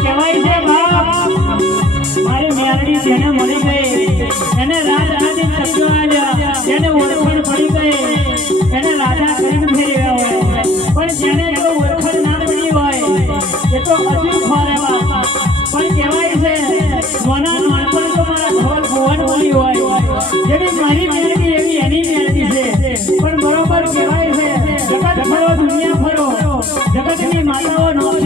કહેવાય છે બાપ મારી મેલડી જેને મળી ગઈ એને રાજ રાજી શબ્દો આવ્યા જેને ઓળખણ પડી ગઈ એને રાજા કરીને ફેરી ગયા હોય પણ જેને જો ઓળખણ ના પડી હોય એ તો હજુ ખોરે બાપ પણ કહેવાય છે મોના નાનપણ તો મારા ઘોર ભુવન બોલી હોય જેવી મારી મેલડી એવી એની મેલડી છે પણ બરોબર કહેવાય છે જગત ફરો દુનિયા ફરો જગતની માતાઓ નો